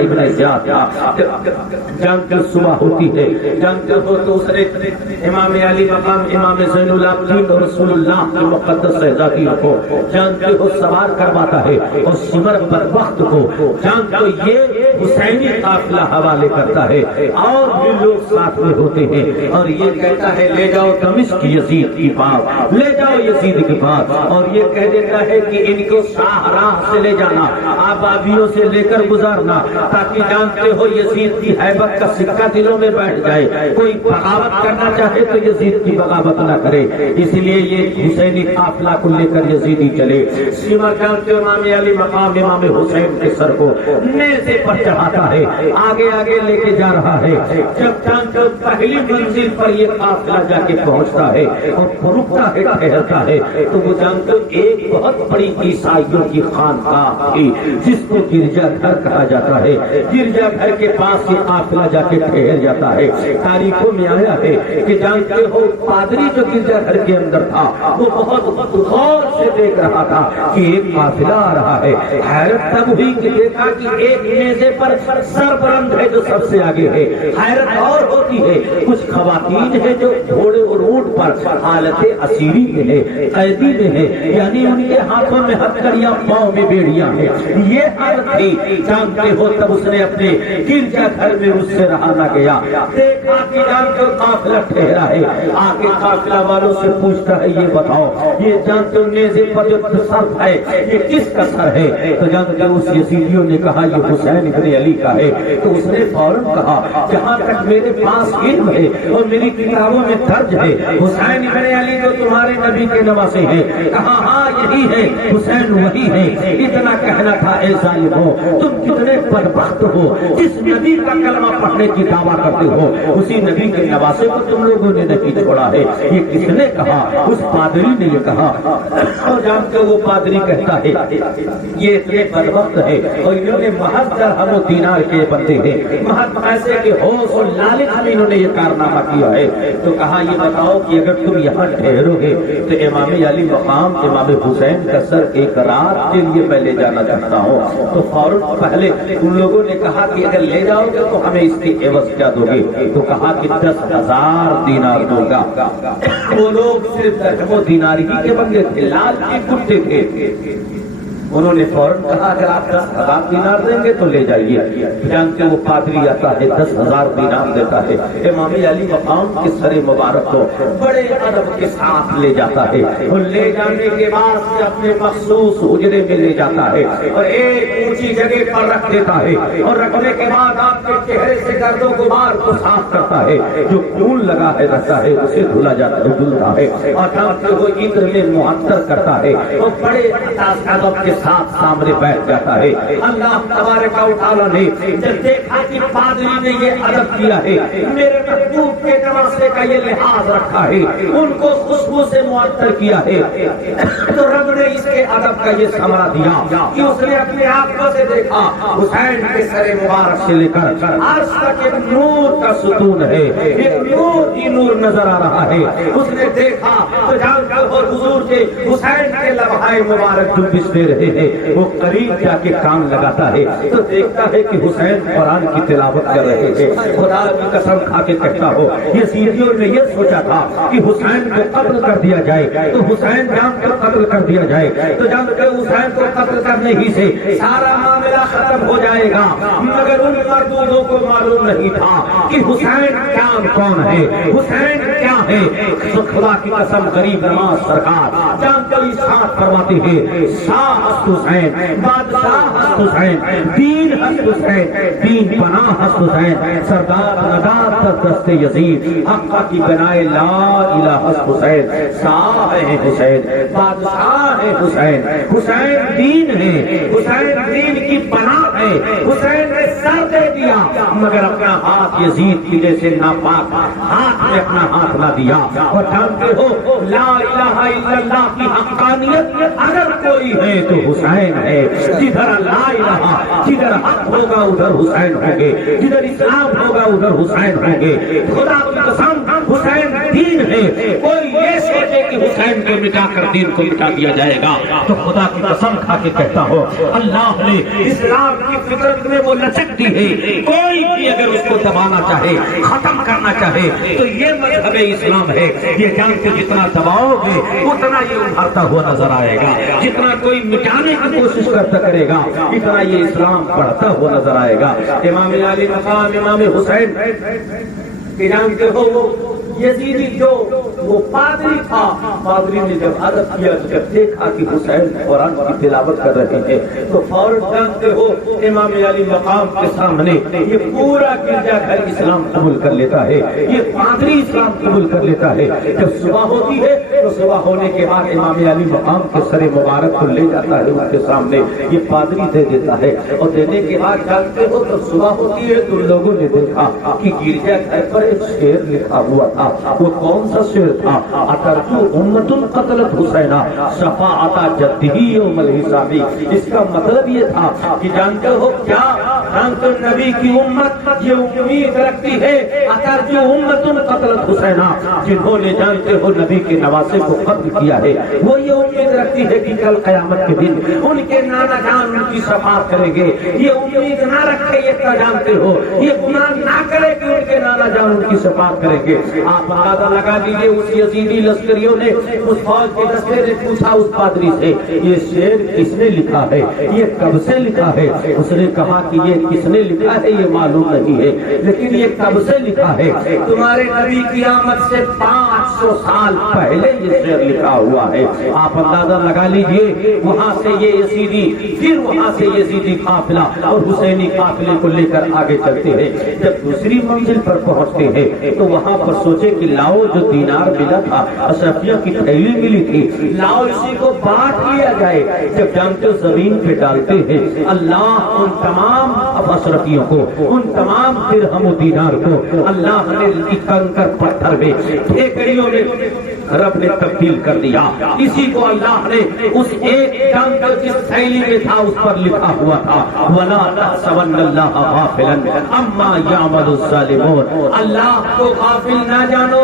ابن زیاد تھا، جنگ کی صبح ہوتی ہے، جنگ ہو تو اس نے امام علی مقام امام زین العابدین اور رسول اللہ کی مقدس شہزادیوں کو جنگ کو سوار کرواتا ہے، اور سمر بدبخت کو جنگ کو یہ حسینی قافلہ حوالے کرتا ہے، اور بھی لوگ ساتھ میں ہوتے ہیں، اور یہ کہتا ہے لے جاؤ دمشق یزید کی پاس، لے جاؤ یزید کے پاس، اور یہ کہہ دیتا ہے کہ ان کو شاہراہ سے لے جانا، آبادیوں سے لے کر گزارنا، تاکہ جانتے ہو یزید کی ہیبت کا سکہ دلوں میں بیٹھ جائے، کوئی بغاوت کرنا چاہے تو یزید کی بغاوت نہ کرے، اس لیے یہ حسینی قافلہ کو لے کر یزیدی چلے۔ سمر جانتے ہو امام علی مقام امام حسین کے سر کو نیزے پر چڑھاتا ہے، آگے آگے لے کے جا رہا ہے، جب جانتے ہو پہلی منزل پر یہ قافلہ جا کے پہنچتا ہے اور رکتا ہے، ٹھہرتا ہے، تو وہ جانتے ہو ایک بہت بڑی عیسائیوں کی خانقاہ تھی جس کو گرجا گھر کہا جاتا ہے، گرجا گھر کے پاس یہ قافلہ جا کے ٹھہر جاتا ہے۔ تاریخوں میں آیا ہے کہ جانتے ہو پادری جو گرجا گھر کے اندر تھا وہ بہت غور سے دیکھ رہا تھا کہ ایک قافلہ آ رہا ہے، حیرت تب ہوئی کہ دیکھا کہ ایک نیزے پر سربلند ہے جو سب سے آگے ہے، حیرت اور ہوتی ہے کچھ خواتین ہے جو گھوڑے اور اونٹ پر حالت اسیری میں ہے، قیدی میں ہے، یعنی ان کے ہاتھوں میں ہتھکڑیاں، پاؤں میں بیڑیاں ہیں، یہ حالت تھی۔ جانتے ہو تب اس نے اپنے گرجا گھر میں اس سے رہا نہ گیا، دیکھا کہ جانتے ہو قافلہ ٹھہرا ہے، آگے قافلہ والوں سے پوچھتا ہے یہ بتاؤ یہ جانتے ہو نیزے پر جو سر ہے یہ کس کا سر ہے؟ تو جانتے ہو اس یزیدیوں نے کہا یہ حسین ابن علی کا ہے۔ تو اس نے فوراً کہا جہاں تک میرے پاس علم ہے اور میری کتابوں میں درج ہے حسین ابن علی جو تمہارے نبی کے نواسے ہیں، کہا ہاں یہی ہے، حسین وہی ہے۔ اتنا کہنا تھا اے ظالمو تم کتنے بدبخت ہو، جس نبی کا کلمہ پڑھنے کی دعویٰ کرتے ہو اسی نبی کے نواسے کو تم لوگوں نے نہیں چھوڑا ہے۔ یہ کس نے کہا؟ اس پادری نے یہ کہا، اور جانتے وہ پادری کہتا ہے یہ اتنے بدبخت ہے اور انہوں نے محض درہم و دینار کے بندے ہیں، محض پیسے کے ہوش اور لالچ میں انہوں نے یہ کارنامہ کیا ہے۔ تو کہا یہ بتاؤ کہ اگر تم یہاں ٹھہرو گے تو امام علی مقام امام حسین کا سر ایک رات کے لیے میں لے جانا چاہتا ہوں۔ تو فوراً پہلے ان لوگوں نے کہا کہ اگر لے جاؤ گے تو ہمیں اس کی عوض کیا دو گے؟ تو کہا کہ 10,000 دینار دوں گا۔ وہ لوگ صرف درہم و دینار ہی کے بندے تھے، لال کے کتے تھے۔ انہوں نے فوراً کہا اگر آپ 10,000 دینار دیں گے تو لے جائیے۔ جانتے وہ پادری آتا ہے 10,000 دینار دیتا ہے، امام علی مقام کے سر مبارک کو بڑے ادب کے ساتھ لے جاتا ہے، اور لے جانے کے بعد سے اپنے مخصوص حجرے میں لے جاتا ہے اور ایک اونچی جگہ پر رکھ دیتا ہے، اور رکھنے کے بعد آپ کے چہرے سے گرد و غبار کو صاف کرتا ہے، جو خون لگا ہے رہتا ہے اسے دھلا جاتا ہے، دھلتا ہے، اور جانتے وہ عطر میں معطر کرتا ہے، اور بڑے ادب کے ساتھ سامنے بیٹھ جاتا ہے۔ اللہ تبارک و تعالیٰ نے جب دیکھا کہ پادری نے یہ ادب کیا ہے، میرے محبوب کے نواسے کا یہ لحاظ رکھا ہے، ان کو خوشبو سے معطر کیا ہے، تو رب نے اس کے ادب کا یہ ثمرہ دیا کہ اس نے اپنے آنکھوں سے دیکھا حسین کے سر مبارک سے لے کر عرش تک ایک نور کا ستون ہے، ایک نور ہی نور نظر آ رہا ہے۔ اس نے دیکھا تو جان کر حضور کے حسین کے لمحے مبارک جو بستے رہے ہیں وہ قریب جا کے کام لگاتا ہے تو دیکھتا ہے کہ حسین قرآن کی تلاوت کر رہے تھے۔ خدا کی قسم کھا کے کہتا ہو یزیدیوں نے یہ سوچا تھا کہ حسین کو قتل کر دیا جائے، تو حسین جان کر قتل کر دیا جائے، تو جان کر حسین کو قتل کرنے ہی سے سارا معاملہ ختم ہو جائے گا، مگر ان مردودوں کو معلوم نہیں تھا کہ حسین کون ہے، حسین کیا ہے۔ خدا کی قسم غریب نواز سرکار جان کر ارشاد فرماتے ہیں شاہ ہست حسین، بادشاہ ہست حسین، دین ہست حسین، دین پناہ ہست حسین، سردار ندات دست یزید، حقہ کی بنائے لا الہ ہست حسین، شاہ ہے حسین، بادشاہ ہے حسین، حسین دین ہے، حسین دین کی پناہ ہے، حسین نے سر دے دیا مگر اپنا ہاتھ یزید کی جیسے ناپاک ہاتھ میں اپنا ہاتھ نہ دیا. اور جانتے ہو لا الہ الا اللہ کی حقانیت اگر کوئی ہے تو حسین ہے. جدھر لا الہ جدھر حق ہوگا ادھر حسین ہوں گے, جدھر اسلام ہوگا ادھر حسین ہوں گے. خدا کی قسم حسین دین ہے. کوئی یہ سوچے کہ حسین کو مٹا کر دین کو مٹا دیا جائے گا تو خدا کی قسم کھا کے کہتا ہو اللہ نے اسلام کی فطرت میں وہ لچک دی ہے. کوئی بھی اگر اس کو دبانا چاہے ختم کرنا چاہے تو یہ مذہب اسلام ہے. یہ جان کے جتنا دباؤ گے اتنا یہ ابھرتا ہوا نظر آئے گا. جتنا کوئی مٹانے کی کوشش کرتا کرے گا اتنا یہ اسلام بڑھتا ہوا نظر آئے گا. امام علی مقام امام حسین جانتے ہو وہ یزیدی جو وہ پادری تھا, پادری نے جب عدد کیا جب دیکھا کہ حسین قرآن کی تلاوت کر رہے ہیں تو فوراً جانتے ہو امام علی مقام کے سامنے یہ پورا گرجا گھر اسلام قبول کر لیتا ہے. یہ پادری اسلام قبول کر لیتا ہے. جب صبح ہوتی ہے تو صبح ہونے کے بعد امام علی مقام کے سر مبارک کو لے جاتا ہے ان کے سامنے یہ پادری دے دیتا ہے. اور دینے کے بعد جانتے ہو تو صبح ہوتی ہے تو لوگوں نے دیکھا کہ گرجا گھر پر ایک شعر لکھا ہوا تھا. وہ کون سا شعر تھا؟ اترجو امت قتلت حسینا شفاعت جدہ یوم الحساب. اس کا مطلب یہ تھا کہ جانتے ہو کیا جانتے نبی کی امت یہ امید رکھتی ہے اترجو امت قتلت حسینا, جنہوں نے جانتے ہو نبی کے نواسے کو قتل کیا ہے وہ یہ امید رکھتی ہے کہ کل قیامت کے دن ان کے نانا جان ان کی شفاعت کریں گے. یہ امید نہ رکھے یہ کیا جانتے ہو, یہ گمان نہ کرے کہ ان کے نانا جان ان کی شفاعت کریں گے. آپ اندازہ لگا لیجیے اس یزیدی لشکریوں نے اس فوج کے دستے نے پوچھا اس پادری سے یہ شعر کس نے لکھا ہے, یہ کب سے لکھا ہے؟ اس نے کہا کہ یہ کس نے لکھا ہے یہ معلوم نہیں ہے لیکن یہ کب سے لکھا ہے. تمہارے نبی کی آمد سے 500 سال پہلے یہ شعر لکھا ہوا ہے. آپ اندازہ لگا لیجیے. وہاں سے یہ یزیدی پھر وہاں سے یزیدی قافلہ اور حسینی قافلے کو لے کر آگے چلتے ہیں. جب دوسری منزل پر پہنچتے ہیں تو وہاں پر سوچے کہ لاؤ جو دینار ملا تھا اشرفیہ کی تھیلی ملی تھی لاؤ اسی کو بانٹ لیا جائے. جب جانتے ہو زمین پہ ڈالتے ہیں اللہ ان تمام اشرفیوں کو ان تمام درہم و دینار کو اللہ نے کنکر پتھر میں ٹھیکریوں میں رب نے تبدیل کر دیا. اسی کو اللہ نے اس ایک جانکر جس تھیلی میں تھا اس پر لکھا ہوا تھا وَلَا تَحْسَبَنَّ اللَّهَ غَافِلًا عَمَّا يَعْمَلُ الظَّالِمُونَ. اللہ کو غافل نہ جانو,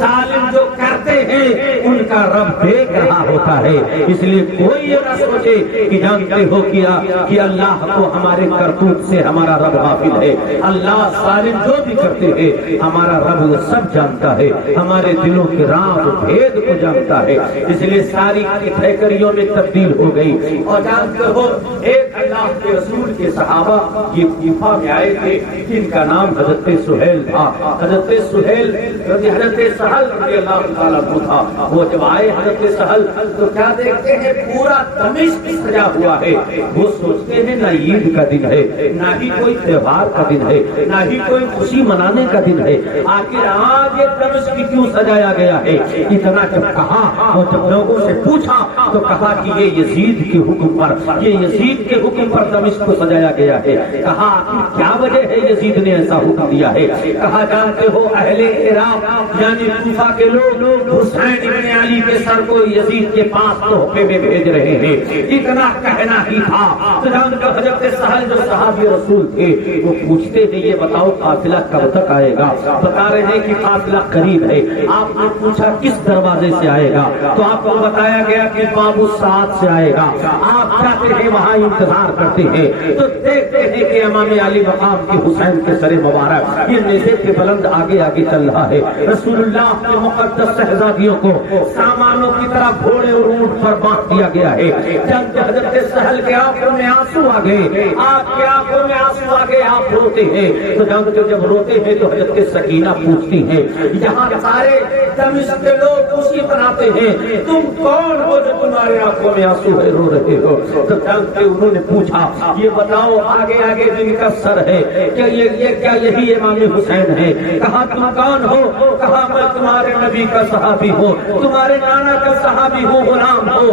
ظالم جو کرتے ہیں ان کا رب دیکھ رہا ہوتا ہے. اس لیے کوئی یہ نہ سوچے کہ جانتے ہو کیا کہ اللہ کو ہمارے کرتوت سے ہمارا رب غافل ہے. اللہ ظالم جو بھی کرتے ہیں ہمارا رب وہ سب جانتا ہے, ہمارے دلوں کے راز بھید کو جانتا ہے. اس لیے ساری ٹھیکریوں میں تبدیل ہو گئی. اور جانتے ہو ایک اللہ کے رسول کے صحابہ یہ کوفہ میں آئے تھے جن کا نام حضرت سہیل تھا. حضرت سہیل حضرت سہل رضی اللہ تعالیٰ عنہ تھا. وہ جب آئے حضرت سہل تو کیا دیکھتے ہیں پورا دمشق سجا ہوا ہے. وہ سوچتے ہیں نہ عید کا دن ہے نہ ہی کوئی تہوار کا دن ہے نہ ہی کوئی خوشی منانے کا دن ہے, آخر آج یہ دمشق کیوں سجایا گیا ہے؟ اتنا جب کہا اور جب لوگوں سے پوچھا تو کہا کہ یہ یزید کے حکم پر یہ یزید کے حکم پر دمشق کو سجایا گیا ہے. کہا کیا وجہ ہے یزید نے ایسا حکم دیا ہے؟ کہا جانتے ہو اہل عراق یعنی کوفہ کے لوگ حسین ابن علی کے سر کو یزید کے پاس تحفے میں بھیج رہے ہیں. اتنا کہنا ہی تھا تو جان کر حضرت سہل جو صحابی رسول تھے وہ پوچھتے ہیں یہ بتاؤ قافلہ کب تک آئے گا؟ بتا رہے ہیں کہ قافلہ قریب ہے. آپ نے پوچھا کس دروازے سے آئے گا تو آپ کو بتایا گیا کہ باب الساعت سے آئے گا. آپ جاتے ہیں وہاں انتظار کرتے ہیں تو دیکھتے ہیں کہ امام علی مقام کے حسین کے سر مبارک یہ نیزے کے بلند آگے آگے چل رہا ہے. رسول اللہ کے مقدس شہزادیوں کو سامانوں کی طرح گھوڑے اور اونٹ پر بانٹ دیا گیا ہے. جب حضرت سہل کے آنکھوں میں آنسو آ گئے, آپ کے آنکھوں میں آنسو آ گئے, آپ روتے ہیں تو جب روتے ہیں تو حضرت سکینہ پوچھتی ہیں یہاں سارے دمشق کے لوگ خوشی مناتے ہیں تم کون ہو جو تمہارے آنکھوں میں آنسو ہے رو رہے ہو؟ تو انہوں نے پوچھا یہ بتاؤ آگے آگے جن کا سر ہے کیا یہ کیا یہی امام حسین ہے؟ کہا تم کون ہو؟ کہا میں تمہارے نبی کا صحابی ہو, تمہارے نانا کا صحابی ہو, غلام ہو.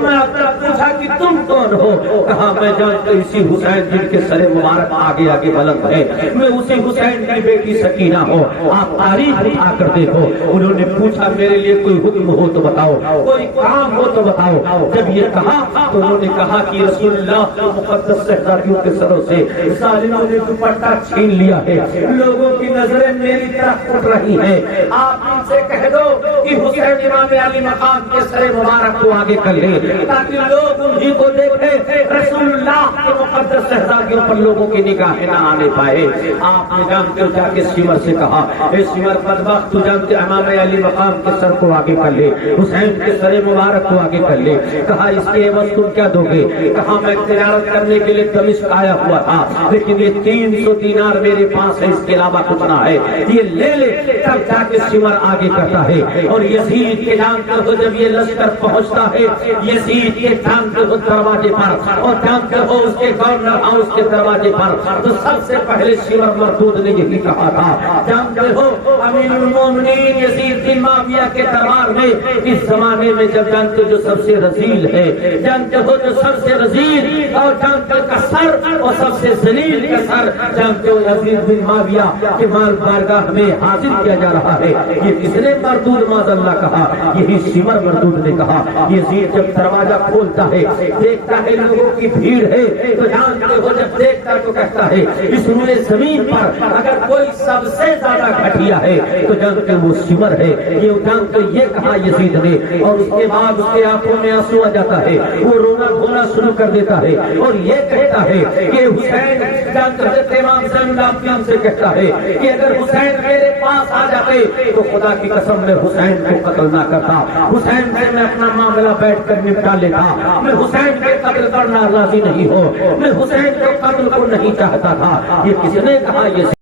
میں اب تک پوچھا کہ تم کون ہو؟ کہا میں جانتا اسی حسین جن کے سر مبارک آگے آگے بلند ہے, میں اسی حسین کی بیٹی سکینہ ہو. آپ تاریخ اٹھا کر دیکھو. انہوں نے پوچھا میرے لیے کوئی حکم ہو تو بتاؤ, کوئی کام ہو تو بتاؤ. جب یہ کہا تو انہوں نے کہا کہ رسول اللہ کے مقدس صحابیوں کے سروں سے ظالموں نے دوپٹہ چھین لیا ہے, لوگوں کی نظریں میری طرف اٹھ رہی ہیں. آپ ان سے کہہ دو کہ حسین امام علی مقام کے سر مبارک کو آگے کر لیں تاکہ لوگ انہی کو دیکھیں. رسول اللہ کے مقدس صحابیوں پر لوگوں کی نگاہیں نہ آنے پائے. آپ نے جانتے ہو جا کے سمر سے کہا, اے سمر بدبخت, تو جانتے امام علی مقام کے سر کو آگے کر لے, حسین کے سر مبارک کو آگے کر لے. کہا اس کے عوض تم کیا دو گے؟ کہا میں تجارت کرنے کے لیے دمشق آیا ہوا تھا, لیکن یہ 300 دینار میرے پاس ہے, اس کے علاوہ کچھ نہ ہے, یہ لے لے. تب جا کے سمر آگے کرتا ہے. اور یزید کے جانتے ہو جب یہ لشکر پہنچتا ہے یزید کے جانتے ہو دروازے پر, اور جانتے ہو اس کے گورنر ہاؤس کے دروازے پر, تو سب سے پہلے سمر مردود نے یہی کہا تھا. جانتے ہو امیر المومنین یزید بن معاویہ کے دربار میں اس زمانے میں جب جانتے جو سب سے رذیل ہے, جانتے ہو جو سب سے رذیل اور جانتے کا سر اور سب سے ذلیل کا سر جانتے ہو یزید بن معاویہ کے بارگاہ میں حاضر کیا جا رہا ہے. یہ کس نے مردود معاذ اللہ کہا؟ یہی سمر مردود نے کہا. یزید جب دروازہ کھولتا ہے دیکھتا ہے لوگوں کی بھیڑ ہے, تو جانتے ہو جب دیکھتا تو کہتا ہے اس روئے زمین پر اگر کوئی سب سے زیادہ گھٹیا ہے تو جانتے وہ سمر ہے. یہ جانتے یہ کہا یزید نے, اور اس کے بعد اس کے آنکھوں میں آنسو آ جاتا ہے, وہ رونا دھونا شروع کر دیتا ہے, اور یہ کہتا ہے کہ حسین جانتے حضرت امام زین العابدین سے کہتا ہے کہ اگر حسین میرے پاس آ جاتے تو خدا کی قسم میں حسین کو قتل نہ کرتا, حسین سے میں اپنا معاملہ بیٹھ کر نپٹا لیتا. میں حسین کے قتل کرنا راضی نہیں ہوں, میں حسین کے قتل کو نہیں چاہتا تھا. یہ کس نے کہا؟ یہ